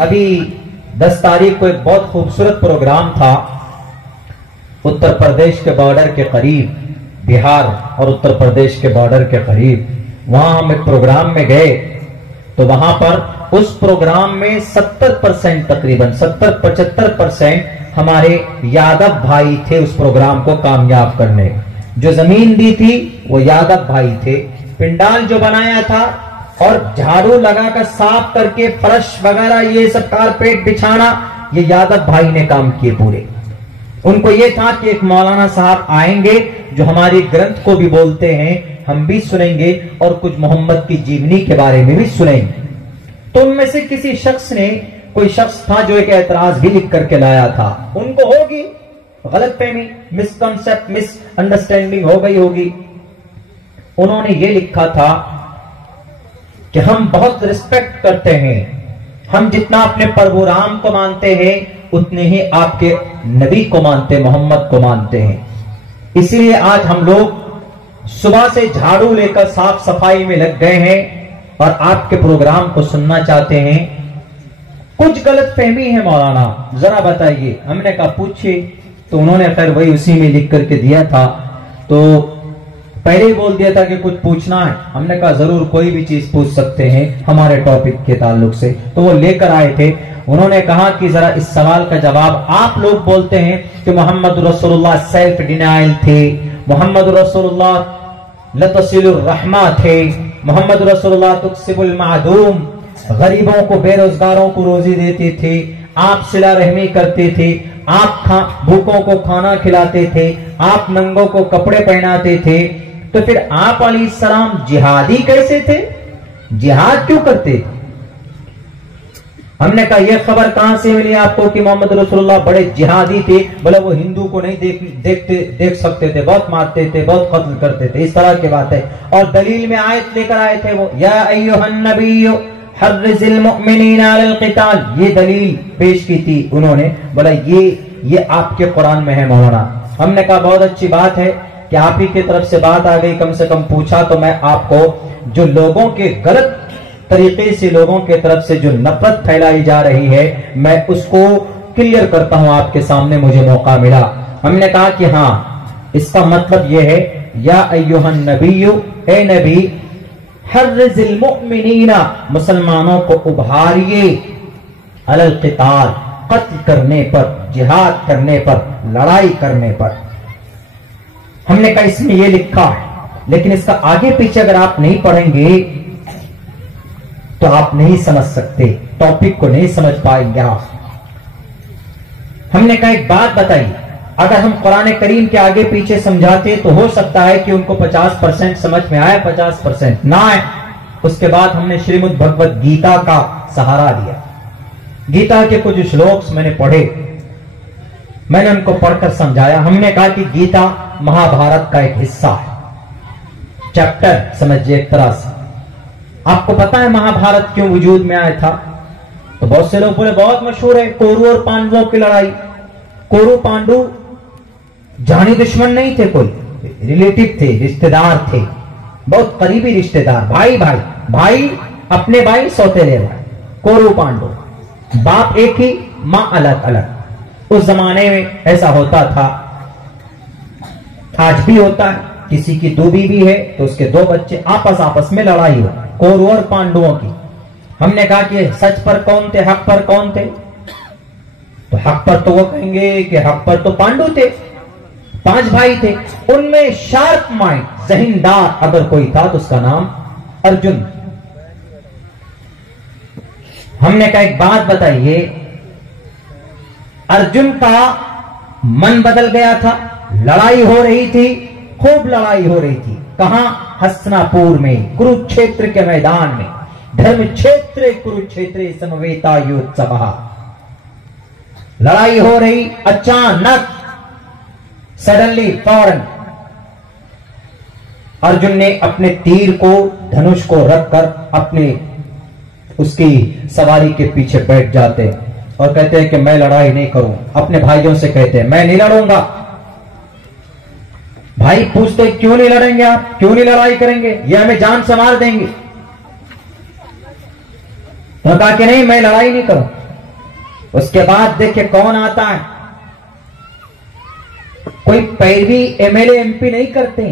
अभी 10 तारीख को एक बहुत खूबसूरत प्रोग्राम था उत्तर प्रदेश के बॉर्डर के करीब, बिहार और उत्तर प्रदेश के बॉर्डर के करीब। वहां हम एक प्रोग्राम में गए तो वहां पर उस प्रोग्राम में 70% तकरीबन 70-75% हमारे यादव भाई थे उस प्रोग्राम को कामयाब करने। जो जमीन दी थी वो यादव भाई थे, पिंडाल जो बनाया था और झाड़ू लगाकर साफ करके फर्श वगैरह ये सब कारपेट बिछाना ये यादव भाई ने काम किए पूरे। उनको ये था कि एक मौलाना साहब आएंगे जो हमारे ग्रंथ को भी बोलते हैं, हम भी सुनेंगे और कुछ मोहम्मद की जीवनी के बारे में भी सुनेंगे। तो उनमें से किसी शख्स ने, कोई शख्स था जो एक एतराज भी लिख करके लाया था। उनको होगी गलतफहमी, मिसकॉन्सेप्ट, मिसअंडरस्टैंडिंग हो गई होगी। उन्होंने ये लिखा था कि हम बहुत रिस्पेक्ट करते हैं, हम जितना अपने प्रभु राम को मानते हैं उतने ही आपके नबी को मानते, मोहम्मद को मानते हैं। इसलिए आज हम लोग सुबह से झाड़ू लेकर साफ सफाई में लग गए हैं और आपके प्रोग्राम को सुनना चाहते हैं। कुछ गलत फहमी है मौलाना, जरा बताइए। हमने कहा पूछिए। तो उन्होंने खैर वही उसी में लिख करके दिया था। तो पहले ही बोल दिया था कि कुछ पूछना है। हमने कहा जरूर, कोई भी चीज पूछ सकते हैं हमारे टॉपिक के ताल्लुक से। तो वो लेकर आए थे। उन्होंने कहा कि जरा इस सवाल का जवाब, आप लोग बोलते हैं कि मोहम्मद रसूलुल्लाह सेल्फ डिनाइल थे, मोहम्मद रसूलुल्लाह लतसिलुर रहमा थे, मोहम्मद रसूलुल्लाह तुक्सिबुल मादूम, गरीबों को, बेरोजगारों को रोजी देते थे, आप सिला रहमी करते थे, आप भूखों को खाना खिलाते थे, आप नंगों को कपड़े पहनाते थे। तो फिर आप अलैहिस्सलाम जिहादी कैसे थे? जिहाद क्यों करते थे? हमने कहा यह खबर कहां से मिली आपको कि मोहम्मद रसूलुल्लाह बड़े जिहादी थे? बोले वो हिंदू को नहीं देख सकते थे, बहुत मारते थे, बहुत कत्ल करते थे, इस तरह की बात है। और दलील में आयत लेकर आए थे वो, या अय्युहन नबिय्यु हर्रिज़िल मुमिनीना अलल क़िताल, ये दलील पेश की थी उन्होंने। बोला ये आपके कुरान में है मौलाना। हमने कहा बहुत अच्छी बात है कि आप ही की तरफ से बात आ गई, कम से कम पूछा तो मैं आपको जो लोगों के गलत तरीके से, लोगों के तरफ से जो नफरत फैलाई जा रही है, मैं उसको क्लियर करता हूं आपके सामने, मुझे मौका मिला। हमने कहा कि हाँ, इसका मतलब यह है या अय्युहन नबिय्यु, ए नबी, हर्रिज़िल मुमिनीना, मुसलमानों को उभारिए, अलल क़िताल, कत्ल करने पर, जिहाद करने पर, लड़ाई करने पर। हमने कहा इसमें यह लिखा है, लेकिन इसका आगे पीछे अगर आप नहीं पढ़ेंगे तो आप नहीं समझ सकते, टॉपिक को नहीं समझ पाएंगे आप। हमने कहा एक बात बताइए, अगर हम कुरान करीम के आगे पीछे समझाते तो हो सकता है कि उनको 50% समझ में आए, 50% ना आए। उसके बाद हमने श्रीमद् भगवत गीता का सहारा लिया। गीता के कुछ श्लोक मैंने पढ़े, मैंने उनको पढ़कर समझाया। हमने कहा कि गीता महाभारत का एक हिस्सा है, चैप्टर समझिए एक तरह से। आपको पता है महाभारत क्यों वजूद में आया था? तो बहुत से लोग बोले बहुत मशहूर है, कोरु और पांडवों की लड़ाई। कोरु पांडु जानी दुश्मन नहीं थे, कोई रिलेटिव थे, रिश्तेदार थे, बहुत करीबी रिश्तेदार, भाई भाई भाई, अपने भाई सौतेले भाई। कोरु पांडु, बाप एक ही, मां अलग अलग। उस जमाने में ऐसा होता था, आज भी होता है। किसी की 2 बीवी है तो उसके 2 बच्चे, आपस में लड़ाई हो, कौरव और पांडवों की। हमने कहा कि सच पर कौन थे, हक पर कौन थे? तो हक पर तो वो कहेंगे कि हक पर तो पांडु थे, 5 भाई थे। उनमें शार्प माइंड, जहीनदार अगर कोई था तो उसका नाम अर्जुन। हमने कहा एक बात बताइए, अर्जुन का मन बदल गया था, लड़ाई हो रही थी, खूब लड़ाई हो रही थी। कहां? हस्तिनापुर में, कुरुक्षेत्र के मैदान में। धर्म क्षेत्र कुरुक्षेत्र समवेता योत्सवः, लड़ाई हो रही। अचानक सडनली, फौरन अर्जुन ने अपने तीर को, धनुष को रखकर अपने उसकी सवारी के पीछे बैठ जाते और कहते हैं कि मैं लड़ाई नहीं करूं। अपने भाइयों से कहते हैं मैं नहीं लड़ूंगा। भाई पूछते क्यों नहीं लड़ेंगे आप, क्यों नहीं लड़ाई करेंगे, ये हमें जान से मार देंगे। तो कहा कि नहीं मैं लड़ाई नहीं करूं। उसके बाद देखिए कौन आता है। कोई पैरवी एमएलए एमपी नहीं करते,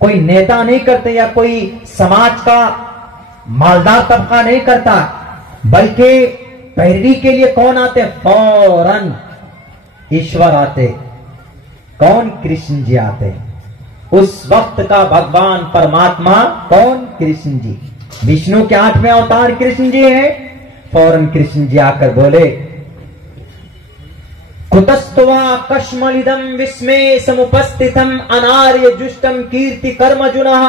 कोई नेता नहीं करते, या कोई समाज का मालदार तबका नहीं करता, बल्कि पैरवी के लिए कौन आते? फौरन ईश्वर आते। कौन? कृष्ण जी आते। उस वक्त का भगवान परमात्मा कौन? कृष्ण जी। विष्णु के 8वें अवतार कृष्ण जी हैं। फौरन कृष्ण जी आकर बोले, कुतस्त्वा कश्मलिदम विस्मे समुपस्थितम अनार्य जुष्टम कीर्ति कर्मजुनः।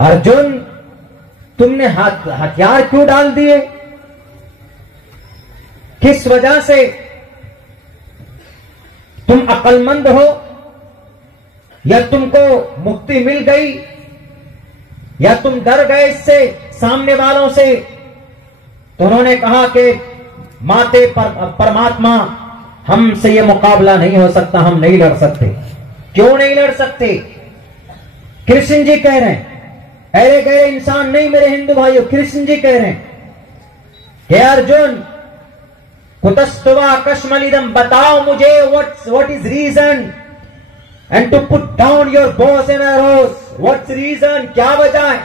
अर्जुन, तुमने हथियार क्यों डाल दिए? किस वजह से? तुम अक्लमंद हो या तुमको मुक्ति मिल गई या तुम डर गए इससे सामने वालों से? तो उन्होंने कहा कि माते परमात्मा, हमसे ये मुकाबला नहीं हो सकता, हम नहीं लड़ सकते। क्यों नहीं लड़ सकते? कृष्ण जी कह रहे हैं, अरे गए इंसान नहीं मेरे हिंदू भाइयों, कृष्ण जी कह रहे हैं कि अर्जुन, कुतस्त्वा कश्मलिदम, बताओ मुझे what is reason and to put down your bows and arrows, what's reason? क्या वजह है?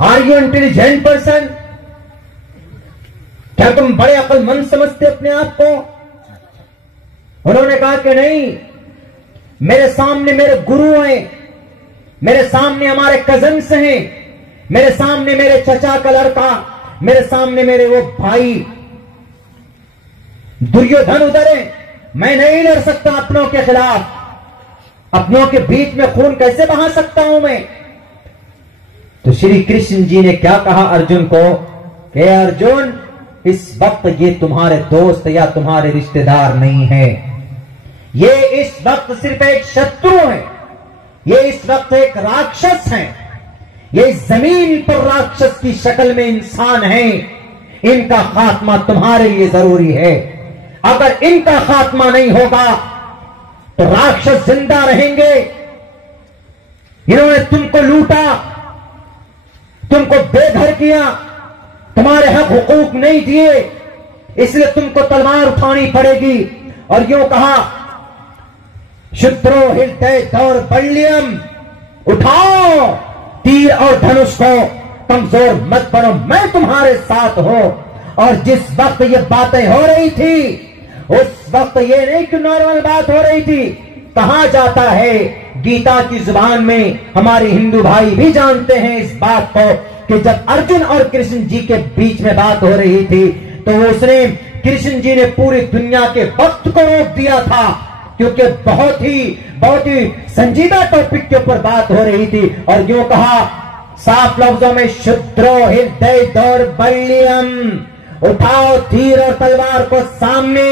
Are you intelligent person? क्या तुम बड़े अक्लमंद समझते अपने आप को? उन्होंने कहा कि नहीं, मेरे सामने मेरे गुरु हैं, मेरे सामने हमारे कजन्स हैं, मेरे सामने मेरे चचा का लड़का, मेरे सामने मेरे वो भाई दुर्योधन उधर है। मैं नहीं लड़ सकता अपनों के खिलाफ। अपनों के बीच में खून कैसे बहा सकता हूं मैं? तो श्री कृष्ण जी ने क्या कहा अर्जुन को कि अर्जुन, इस वक्त ये तुम्हारे दोस्त या तुम्हारे रिश्तेदार नहीं है, ये इस वक्त सिर्फ एक शत्रु है, ये इस वक्त एक राक्षस है, ये इस जमीन पर राक्षस की शक्ल में इंसान है। इनका खात्मा तुम्हारे लिए जरूरी है। अगर इनका खात्मा नहीं होगा तो राक्षस जिंदा रहेंगे। इन्होंने तुमको लूटा, तुमको बेघर किया, तुम्हारे हक हुकूक नहीं दिए, इसलिए तुमको तलवार उठानी पड़ेगी। और यूं कहा, शुद्रो हृदय दौर्बल्यम, उठाओ तीर और धनुष को, कमजोर मत बनो, मैं तुम्हारे साथ हूं। और जिस वक्त ये बातें हो रही थी, उस वक्त ये नहीं कि नॉर्मल बात हो रही थी। कहा जाता है, गीता की जुबान में हमारे हिंदू भाई भी जानते हैं इस बात को, कि जब अर्जुन और कृष्ण जी के बीच में बात हो रही थी, तो उसने, कृष्ण जी ने पूरी दुनिया के वक्त को रोक दिया था, क्योंकि बहुत ही संजीदा टॉपिक के ऊपर बात हो रही थी। और यूं कहा साफ लफ्जों में, शुद्रो हृदय दौर्बल्यम, उठाओ तीर और तलवार को सामने।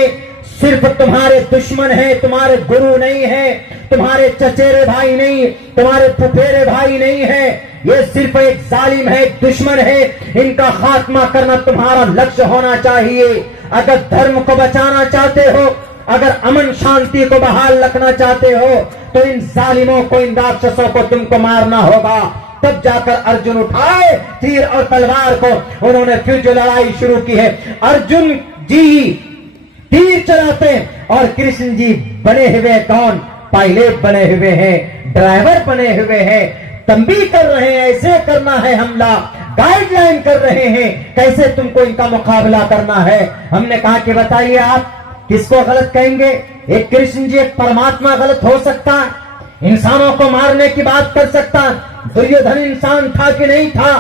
सिर्फ तुम्हारे दुश्मन है, तुम्हारे गुरु नहीं है, तुम्हारे चचेरे भाई नहीं, तुम्हारे फुफेरे भाई नहीं है, ये सिर्फ एक जालिम है, एक दुश्मन है। इनका खात्मा करना तुम्हारा लक्ष्य होना चाहिए। अगर धर्म को बचाना चाहते हो, अगर अमन शांति को बहाल रखना चाहते हो, तो इन जालिमों को, इन राक्षसों को तुमको मारना होगा। तब जाकर अर्जुन उठाए तीर और तलवार को। उन्होंने फिर जो लड़ाई शुरू की है, अर्जुन जी तीर चलाते हैं और कृष्ण जी बने हुए कौन? पायलट बने हुए हैं, ड्राइवर बने हुए हैं, तंबी कर रहे हैं, ऐसे करना है हमला, गाइडलाइन कर रहे हैं, कैसे तुमको इनका मुकाबला करना है। हमने कहा कि बताइए आप किसको गलत कहेंगे? एक कृष्ण जी, एक परमात्मा गलत हो सकता है? इंसानों को मारने की बात कर सकता? दुर्योधन इंसान था कि नहीं था?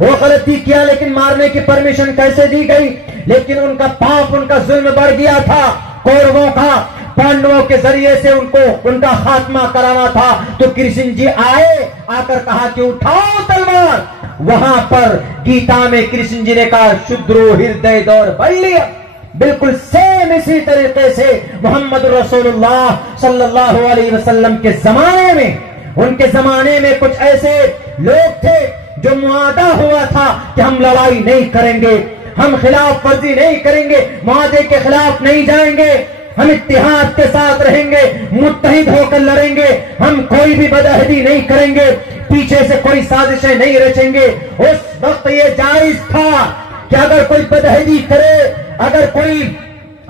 वो गलती किया, लेकिन मारने की परमिशन कैसे दी गई? लेकिन उनका पाप, उनका जुल्म बढ़ गया था। कौरवों का, पांडवों के जरिए से उनको, उनका खात्मा कराना था। तो कृष्ण जी आए, आकर कहा कि उठाओ तलवार। वहां पर गीता में कृष्ण जी ने कहा, शुद्रो हृदय दौर्बल्य। बिल्कुल सेम इसी तरीके से मोहम्मद रसूलुल्लाह सल्लल्लाहु अलैहि वसल्लम के जमाने में, उनके जमाने में कुछ ऐसे लोग थे जो मुआदा हुआ था कि हम लड़ाई नहीं करेंगे, हम खिलाफ वर्जी नहीं करेंगे, मुआदे के खिलाफ नहीं जाएंगे, हम इत्तिहाद के साथ रहेंगे, मुत्तहिद होकर लड़ेंगे, हम कोई भी बदअहदी नहीं करेंगे, पीछे से कोई साजिशें नहीं रचेंगे। उस वक्त ये जायज था कि अगर कोई बदहदी करे,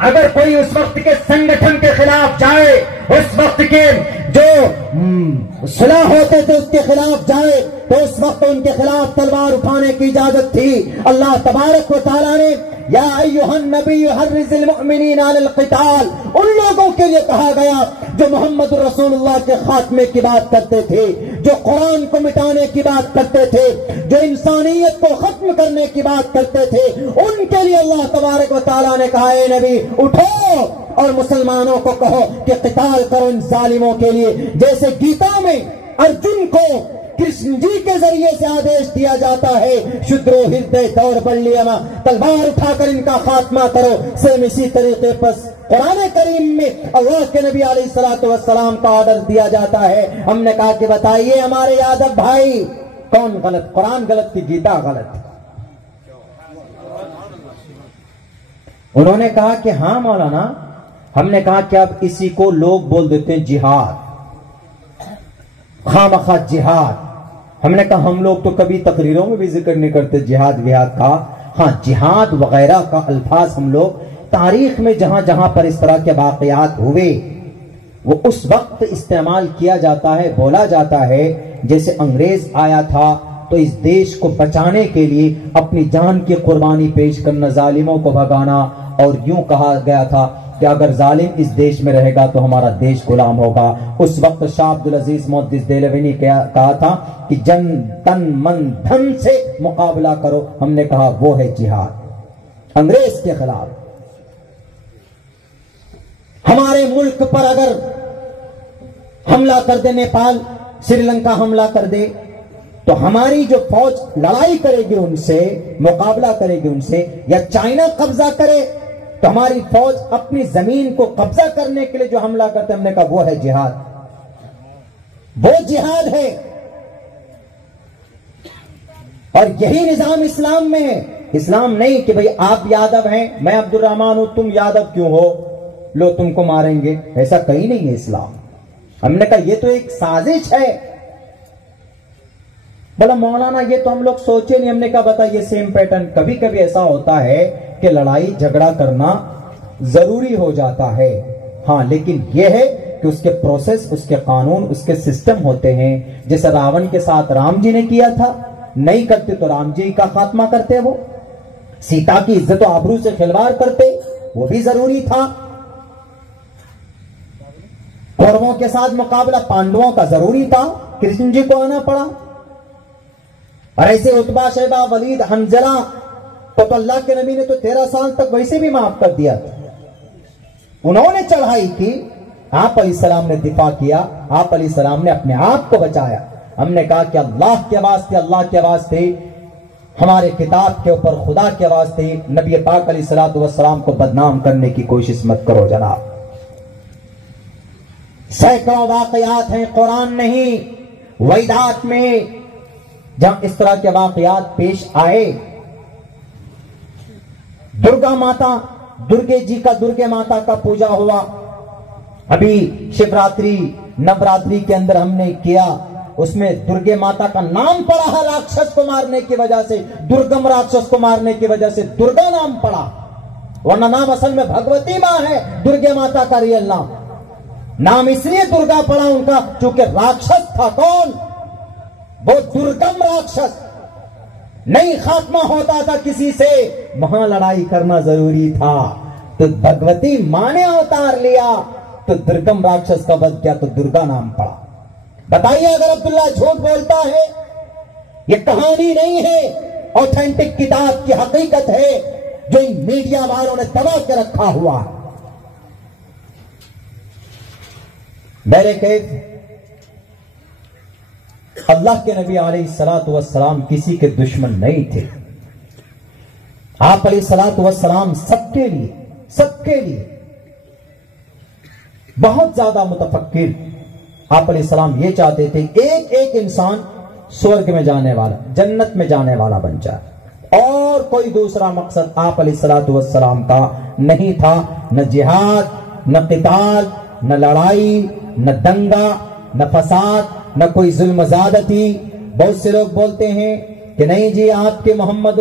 अगर कोई उस वक्त के संगठन के खिलाफ जाए, उस वक्त के जो सुलह होते थे उसके खिलाफ जाए, तो उस वक्त उनके खिलाफ तलवार उठाने की इजाजत थी। अल्लाह तबारक व तआला ने या अय्युहन नबी हर्रिज़िल मुअमिनीन अलल क़िताल, उन लोगों के लिए कहा गया जो मोहम्मद रसूलुल्लाह के खात्मे की बात करते थे, जो कुरान को मिटाने की बात करते थे, जो इंसानियत को खत्म करने की बात करते थे, उनके लिए अल्लाह तबारक व तआला ने कहा, ए नबी उठो और मुसलमानों को कहो कि क़िताल करो इन जालिमों के लिए। जैसे गीता में अर्जुन को कृष्ण जी के जरिए से आदेश दिया जाता है, शुद्रो हृदय दौड़ बल्लियमा, तलवार उठाकर इनका खात्मा करो, सेम इसी तरीके पर कुरान करीम में अल्लाह के नबी अलैहिस्सलातु वस्सलाम का ऑर्डर दिया जाता है। हमने कहा कि बताइए हमारे यादव भाई, कौन गलत? कुरान गलत की गीता गलत? उन्होंने कहा कि हाँ मौलाना। हमने कहा कि अब इसी को लोग बोल देते हैं जिहाद, खामखा जिहाद। हमने कहा हम लोग तो कभी तकरीरों में भी जिक्र नहीं करते जिहाद विहाद का। हाँ, जिहाद वगैरह का अल्फाज हम लोग तारीख में जहां जहां पर इस तरह के वाकयात हुए वो उस वक्त इस्तेमाल किया जाता है, बोला जाता है। जैसे अंग्रेज आया था तो इस देश को बचाने के लिए अपनी जान की कुर्बानी पेश करना, जालिमों को भगाना, और यूं कहा गया था कि अगर जालिम इस देश में रहेगा तो हमारा देश गुलाम होगा। उस वक्त शाह अब्दुल अजीज मोहद्दिस देहलवी ने कहा था कि जन तन मन धन से मुकाबला करो। हमने कहा वो है जिहाद अंग्रेज के खिलाफ। हमारे मुल्क पर अगर हमला कर दे, नेपाल श्रीलंका हमला कर दे, तो हमारी जो फौज लड़ाई करेगी उनसे, मुकाबला करेगी उनसे, या चाइना कब्जा करे तो हमारी फौज अपनी जमीन को कब्जा करने के लिए जो हमला करते, हमने कहा वो है जिहाद, वो जिहाद है। और यही निजाम इस्लाम में है। इस्लाम नहीं कि भाई आप यादव हैं, मैं अब्दुल रहमान हूं, तुम यादव क्यों हो, लो तुमको मारेंगे, ऐसा कहीं नहीं है इस्लाम। हमने कहा ये तो एक साजिश है। बोला मौलाना ये तो हम लोग सोचे नहीं। हमने कहा बताइए सेम पैटर्न। कभी कभी ऐसा होता है कि लड़ाई झगड़ा करना जरूरी हो जाता है, हाँ, लेकिन यह है कि उसके प्रोसेस, उसके कानून, उसके सिस्टम होते हैं। जैसे रावण के साथ राम जी ने किया था, नहीं करते तो राम जी का खात्मा करते, वो सीता की इज्जत और आबरू से खिलवाड़ करते, वो भी जरूरी था। कौरवों के साथ मुकाबला पांडवों का जरूरी था, कृष्ण जी को आना पड़ा। और ऐसे उतबा, शैबा, वलीद, हंजला तो अल्लाह के नबी ने तो 13 साल तक वैसे भी माफ कर दिया था। उन्होंने चढ़ाई की, आप अलैहिस्सलाम ने दिफा किया, आप अलैहिस्सलाम ने अपने आप को बचाया। हमने कहा कि अल्लाह के वास्ते, अल्लाह के वास्ते, हमारे किताब के ऊपर, खुदा के वास्ते नबी पाक अलैहिस्सलातु वस्सलाम को बदनाम करने की कोशिश मत करो जनाब। सैकड़ों वाकयात हैं, कुरान नहीं वैदात में, जहां इस तरह के वाकयात पेश आए। दुर्गा माता, दुर्गे जी का, दुर्गे माता का पूजा हुआ। अभी शिवरात्रि, नवरात्रि के अंदर हमने किया, उसमें दुर्गे माता का नाम पड़ा है राक्षस को मारने की वजह से, दुर्गम राक्षस को मारने की वजह से दुर्गा नाम पड़ा, वरना नाम असल में भगवती मां है, दुर्गे माता का रियल नाम इसलिए दुर्गा पड़ा उनका क्योंकि राक्षस था। कौन? वो दुर्गम राक्षस। नहीं खात्मा होता था किसी से, वहां लड़ाई करना जरूरी था, तो भगवती मां ने अवतार लिया, तो दुर्गम राक्षस का वध किया, तो दुर्गा नाम पड़ा। बताइए अगर अब्दुल्ला झूठ बोलता है, ये कहानी नहीं है, ऑथेंटिक किताब की हकीकत है जो इन मीडिया वालों ने दबा के रखा हुआ। मेरे कैद अल्लाह के नबी अलैहिस्सलातु वस्सलाम किसी के दुश्मन नहीं थे। आप अलैहिस्सलातु वस्सलाम सबके लिए बहुत ज्यादा मुतफक्किर। आप अलैहिस्सलाम ये चाहते थे एक एक इंसान स्वर्ग में जाने वाला, जन्नत में जाने वाला बन जाए, और कोई दूसरा मकसद आप अलैहिस्सलातु वस्सलाम का नहीं था। न जिहाद, न क़िताल, न लड़ाई, न दंगा, न फसाद, न कोई जुल्म ज़्यादती। बहुत से लोग बोलते हैं कि नहीं जी आपके मोहम्मद